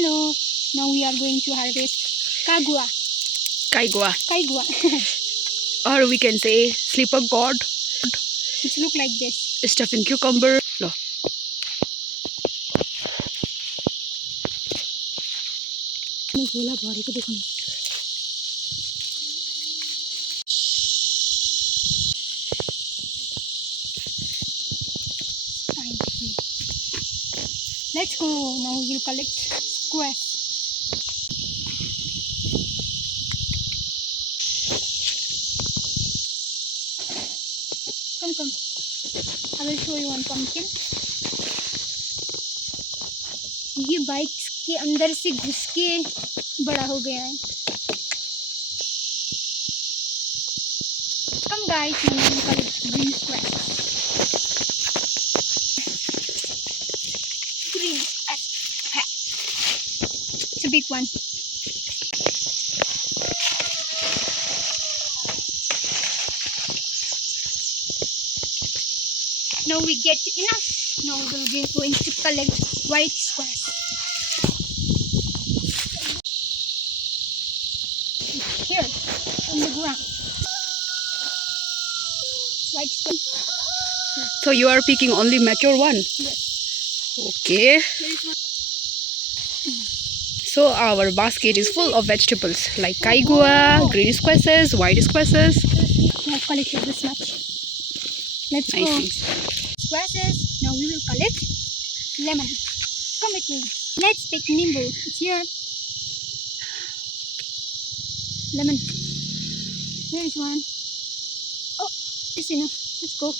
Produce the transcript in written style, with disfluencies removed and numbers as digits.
Hello. Now we are going to harvest kagua. Kaigua. Kaigua. Or we can say sleeper god. It look like this. Stuffing cucumber. No. झोला भरेको देखाउनु Let's go. Now we will collect squash. Come. I will show you one pumpkin. ये bike के अंदर से घुस के बड़ा हो गया है. Come guys, now we will collect green squash. Green squash. It's a big one. Now we get enough. Now we will be going to collect white squash. Here, on the ground. White squash. So you are picking only mature one? Yes. Okay. There is one. So our basket is full of vegetables like kaigua, green squashes, white squashes. We have collected this much. Let's I go. see. Squashes. Now we will collect lemon. Come with me. Let's pick nimbu. It's here. Lemon. There is one. Oh, it's enough. Let's go.